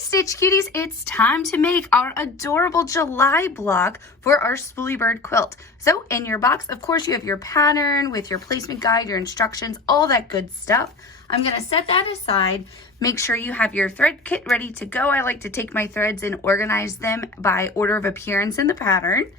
Stitch Cuties, it's time to make our adorable July block for our Spoolie Bird quilt. So in your box, of course, you have your pattern with your placement guide, your instructions, all that good stuff. I'm gonna set that aside. Make sure you have your thread kit ready to go. I like to take my threads and organize them by order of appearance in the pattern.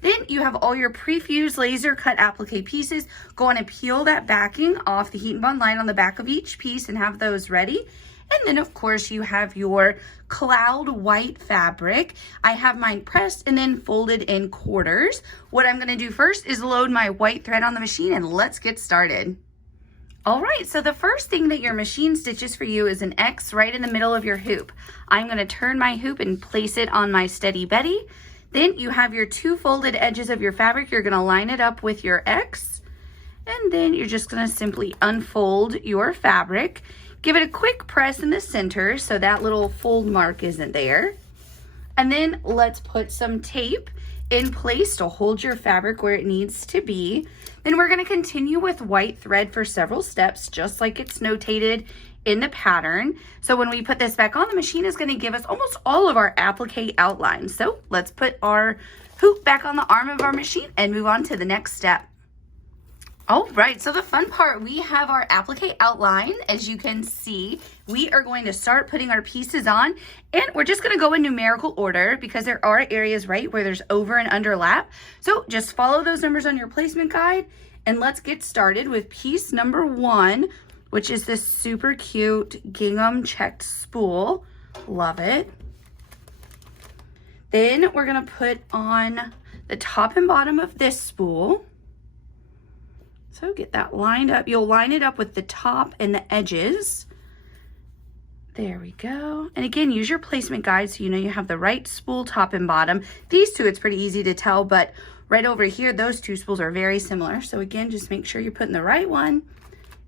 Then you have all your pre-fused laser cut applique pieces. Go on and peel that backing off the heat and bond line on the back of each piece and have those ready. And then of course you have your cloud white fabric. I have mine pressed and then folded in quarters. What I'm gonna do first is load my white thread on the machine and let's get started. All right, so the first thing that your machine stitches for you is an X right in the middle of your hoop. I'm gonna turn my hoop and place it on my Steady Betty. Then you have your two folded edges of your fabric. You're gonna line it up with your X, and then you're just gonna simply unfold your fabric. Give it a quick press in the center so that little fold mark isn't there. And then let's put some tape in place to hold your fabric where it needs to be. Then we're gonna continue with white thread for several steps, just like it's notated in the pattern. So when we put this back on, the machine is gonna give us almost all of our applique outline. So let's put our hoop back on the arm of our machine and move on to the next step. All right, so the fun part, we have our applique outline. As you can see, we are going to start putting our pieces on, and we're just gonna go in numerical order because there are areas, right, where there's over and underlap. So just follow those numbers on your placement guide, and let's get started with piece number 1, which is this super cute gingham checked spool. Love it. Then we're gonna put on the top and bottom of this spool. So get that lined up. You'll line it up with the top and the edges. There we go. And again, use your placement guide so you know you have the right spool top and bottom. These two, it's pretty easy to tell, but right over here, those two spools are very similar. So again, just make sure you're putting the right one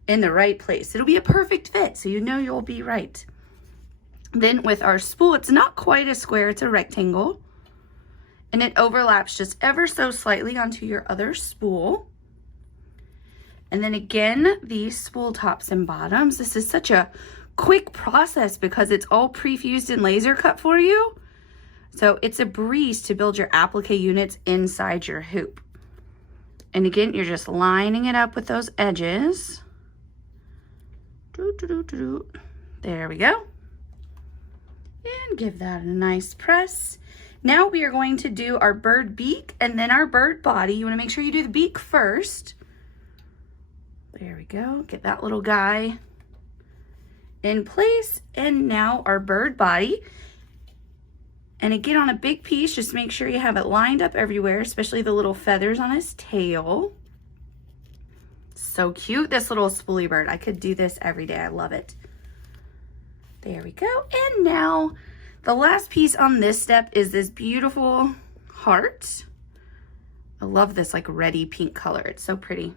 in the right place. It'll be a perfect fit, so you know you'll be right. Then with our spool, it's not quite a square, it's a rectangle. And it overlaps just ever so slightly onto your other spool. And then again, these spool tops and bottoms. This is such a quick process because it's all pre-fused and laser cut for you. So it's a breeze to build your applique units inside your hoop. And again, you're just lining it up with those edges. There we go. And give that a nice press. Now we are going to do our bird beak and then our bird body. You want to make sure you do the beak first. There we go. Get that little guy in place. And now our bird body. And again, on a big piece, just make sure you have it lined up everywhere, especially the little feathers on his tail. So cute, this little spoolie bird. I could do this every day. I love it. There we go. And now the last piece on this step is this beautiful heart. I love this like reddy pink color. It's so pretty.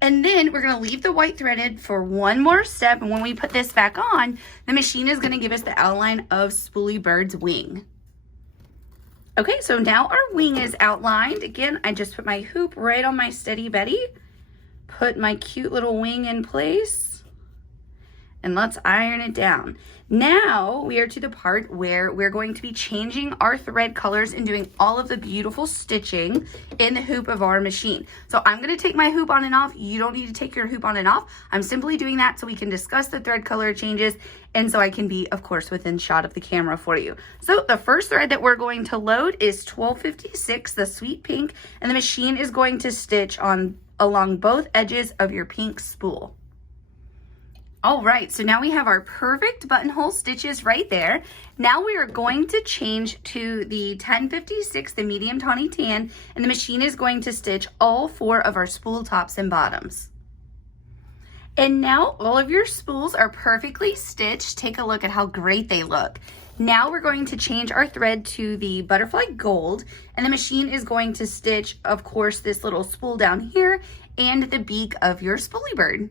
And then we're gonna leave the white threaded for one more step. And when we put this back on, the machine is gonna give us the outline of Spoolie Bird's wing. Okay, so now our wing is outlined. Again, I just put my hoop right on my Steady Betty, put my cute little wing in place, and let's iron it down. Now we are to the part where we're going to be changing our thread colors and doing all of the beautiful stitching in the hoop of our machine. So I'm gonna take my hoop on and off. You don't need to take your hoop on and off. I'm simply doing that so we can discuss the thread color changes and so I can be, of course, within shot of the camera for you. So the first thread that we're going to load is 1256, the sweet pink, and the machine is going to stitch along both edges of your pink spool. All right, so now we have our perfect buttonhole stitches right there. Now we are going to change to the 1056, the medium tawny tan, and the machine is going to stitch all 4 of our spool tops and bottoms. And now all of your spools are perfectly stitched. Take a look at how great they look. Now we're going to change our thread to the butterfly gold, and the machine is going to stitch, of course, this little spool down here and the beak of your spoolie bird.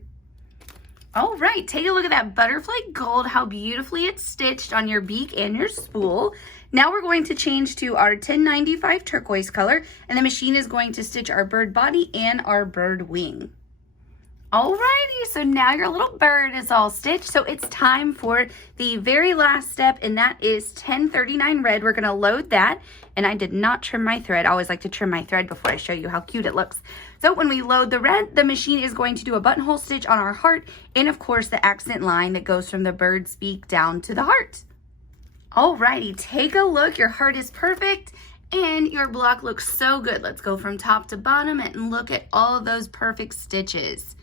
All right, take a look at that butterfly gold, how beautifully it's stitched on your beak and your spool. Now we're going to change to our 1095 turquoise color, and the machine is going to stitch our bird body and our bird wing. Alrighty, so now your little bird is all stitched. So it's time for the very last step, and that is 1039 red. We're gonna load that, and I did not trim my thread. I always like to trim my thread before I show you how cute it looks. So when we load the red, the machine is going to do a buttonhole stitch on our heart, and of course the accent line that goes from the bird's beak down to the heart. Alrighty, take a look. Your heart is perfect, and your block looks so good. Let's go from top to bottom and look at all of those perfect stitches.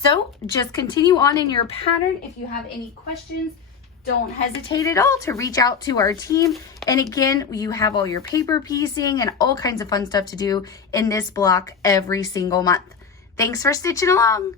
So just continue on in your pattern. If you have any questions, don't hesitate at all to reach out to our team. And again, you have all your paper piecing and all kinds of fun stuff to do in this block every single month. Thanks for stitching along.